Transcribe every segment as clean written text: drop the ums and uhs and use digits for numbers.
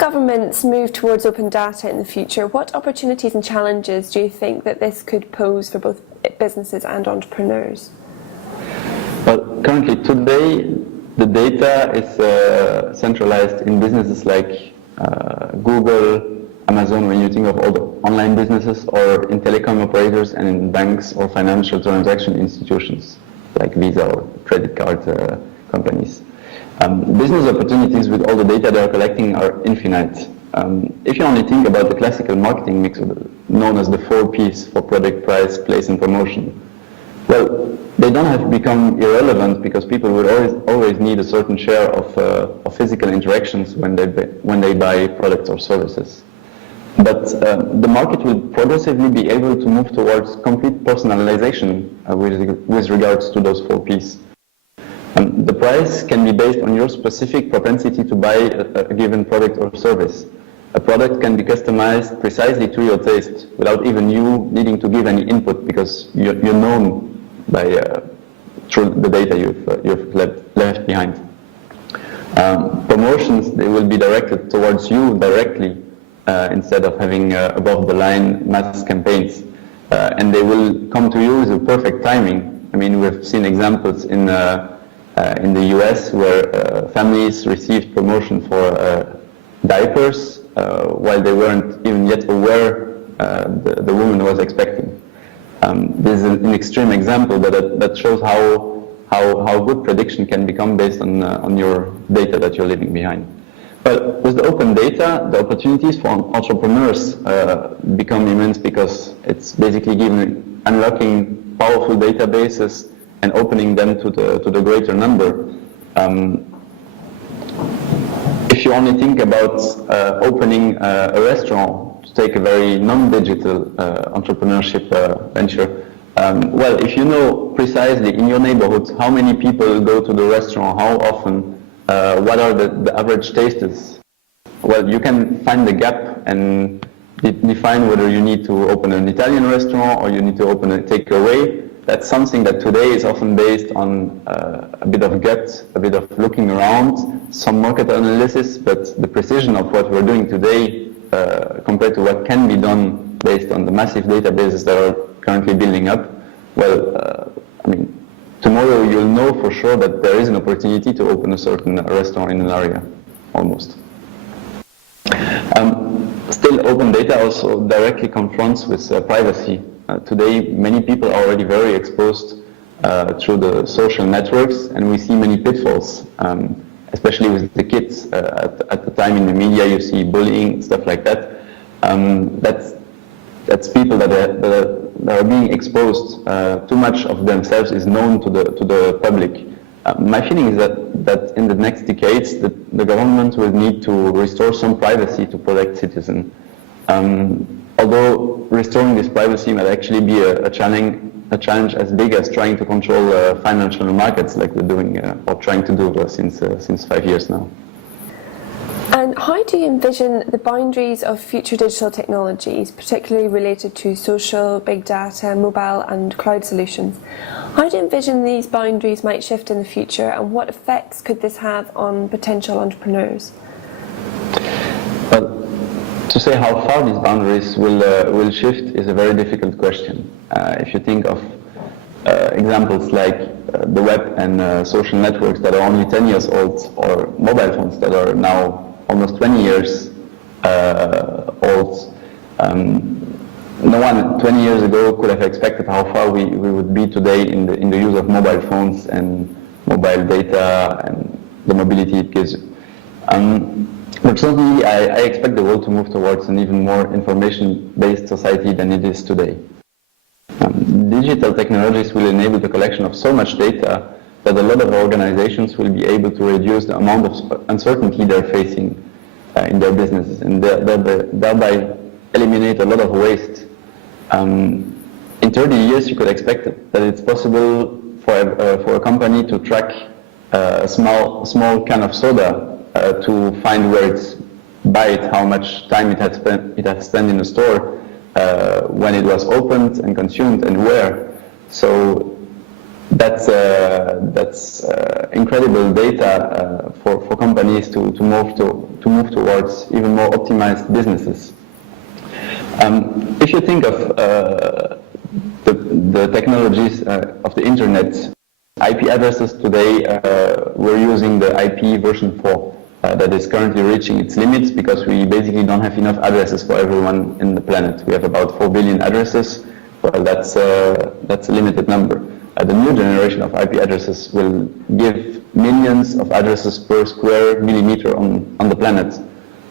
governments move towards open data in the future, what opportunities and challenges do you think that this could pose for both businesses and entrepreneurs? Well, currently today, the data is centralized in businesses like Google, Amazon, when you think of all the online businesses, or in telecom operators and in banks or financial transaction institutions like Visa or credit card companies. Business opportunities with all the data they are collecting are infinite. If you only think about the classical marketing mix known as the 4 Ps for product, price, place and promotion, well, they don't have become irrelevant because people will always need a certain share of physical interactions when they buy products or services. But the market will progressively be able to move towards complete personalization with regards to those 4 Ps. The price can be based on your specific propensity to buy a given product or service. A product can be customized precisely to your taste without even you needing to give any input because you're known by through the data you've left behind. Promotions, they will be directed towards you directly instead of having above-the-line mass campaigns. And they will come to you with a perfect timing. I mean, we've seen examples in the US where families received promotion for diapers while they weren't even yet aware the woman was expecting. This is an extreme example, but that shows how good prediction can become based on your data that you're leaving behind. But with the open data, the opportunities for entrepreneurs become immense because it's basically unlocking powerful databases and opening them to the greater number. If you only think about opening a restaurant, to take a very non-digital entrepreneurship venture, well, if you know precisely in your neighborhood how many people go to the restaurant, how often, what are the average tastes, well, you can find the gap and define whether you need to open an Italian restaurant or you need to open a takeaway. That's something that today is often based on a bit of gut, a bit of looking around, some market analysis, but the precision of what we're doing today compared to what can be done based on the massive databases that are currently building up, well, I mean, tomorrow you'll know for sure that there is an opportunity to open a certain restaurant in an area, almost. Still, open data also directly confronts with privacy. Today, many people are already very exposed through the social networks, and we see many pitfalls, especially with the kids. At the time in the media, you see bullying, stuff like that. That's people that are being exposed. Too much of themselves is known to the public. My feeling is that in the next decades, the government will need to restore some privacy to protect citizens. Although restoring this privacy might actually be a challenge as big as trying to control financial markets, like we're doing or trying to do since 5 years now. And how do you envision the boundaries of future digital technologies, particularly related to social, big data, mobile and cloud solutions? How do you envision these boundaries might shift in the future, and what effects could this have on potential entrepreneurs? Well, to say how far these boundaries will shift is a very difficult question. If you think of examples like the web and social networks that are only 10 years old, or mobile phones that are now almost 20 years old. No one 20 years ago could have expected how far we would be today in the use of mobile phones and mobile data and the mobility it gives you. But certainly I expect the world to move towards an even more information-based society than it is today. Digital technologies will enable the collection of so much data that a lot of organizations will be able to reduce the amount of uncertainty they're facing in their businesses, and thereby eliminate a lot of waste. In 30 years, you could expect that it's possible for a company to track a small can of soda to find where it's buy it, how much time it had spent in the store, when it was opened and consumed, and where. So that's incredible data for companies to move towards even more optimized businesses. If you think of the technologies of the internet, IP addresses today, we're using the IP version 4 that is currently reaching its limits because we basically don't have enough addresses for everyone in the planet. We have about 4 billion addresses. Well, that's a limited number. The new generation of IP addresses will give millions of addresses per square millimeter on the planet.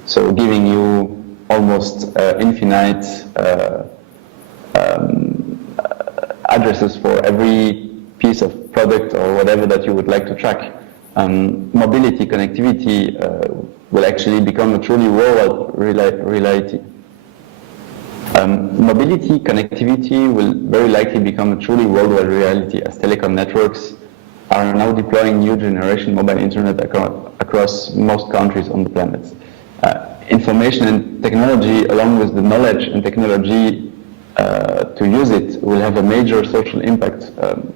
So giving you almost infinite addresses for every piece of product or whatever that you would like to track. Mobility, connectivity will actually become a truly worldwide reality. Mobility, connectivity will very likely become a truly worldwide reality as telecom networks are now deploying new generation mobile internet across most countries on the planet. Information and technology, along with the knowledge and technology to use it, will have a major social impact.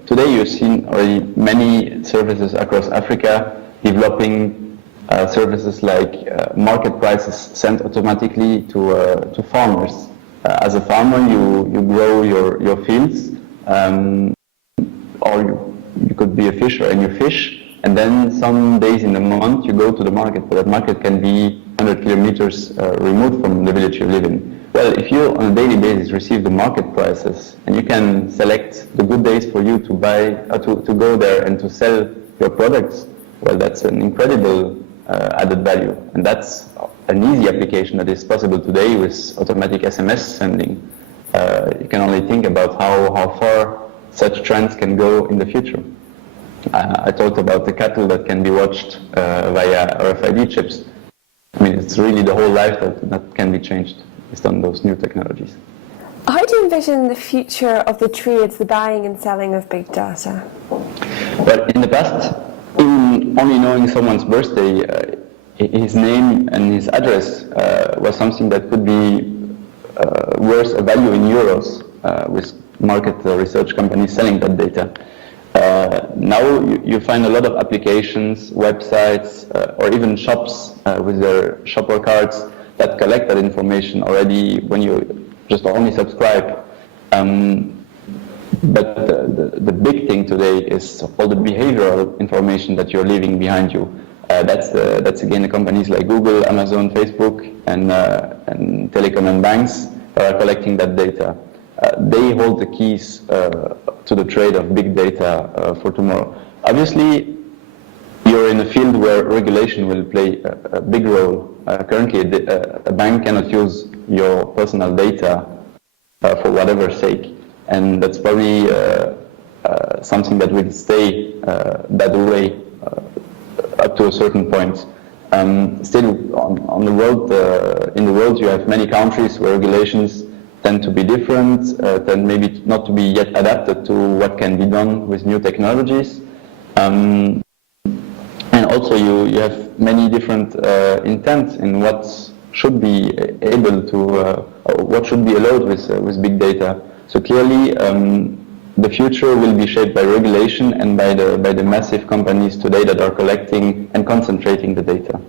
Today you've seen already many services across Africa developing services like market prices sent automatically to farmers. As a farmer, you grow your fields, or you could be a fisher and you fish, and then some days in the month you go to the market, but that market can be 100 kilometers removed from the village you live in. Well, if you on a daily basis receive the market prices and you can select the good days for you to buy, to go there and to sell your products, well, that's an incredible added value, and that's an easy application that is possible today with automatic SMS sending. You can only think about how far such trends can go in the future. I talked about the cattle that can be watched via RFID chips. I mean, it's really the whole life that can be changed based on those new technologies. How do you envision the future of the trades, the buying and selling of big data? Well, in the past, only knowing someone's birthday, his name and his address was something that could be worth a value in euros with market research companies selling that data. Now you find a lot of applications, websites, or even shops with their shopper cards that collect that information already when you just only subscribe. But the big thing today is all the behavioral information that you're leaving behind you. That's again the companies like Google, Amazon, Facebook, and telecom and banks that are collecting that data. They hold the keys to the trade of big data for tomorrow. Obviously, you're in a field where regulation will play a big role. Currently, a bank cannot use your personal data for whatever sake, and that's probably something that will stay that way up to a certain point. Still, on the world, in the world, you have many countries where regulations tend to be different, tend maybe not to be yet adapted to what can be done with new technologies. And also you have many different intents in what should be able to, what should be allowed with big data. So clearly the future will be shaped by regulation and by the massive companies today that are collecting and concentrating the data.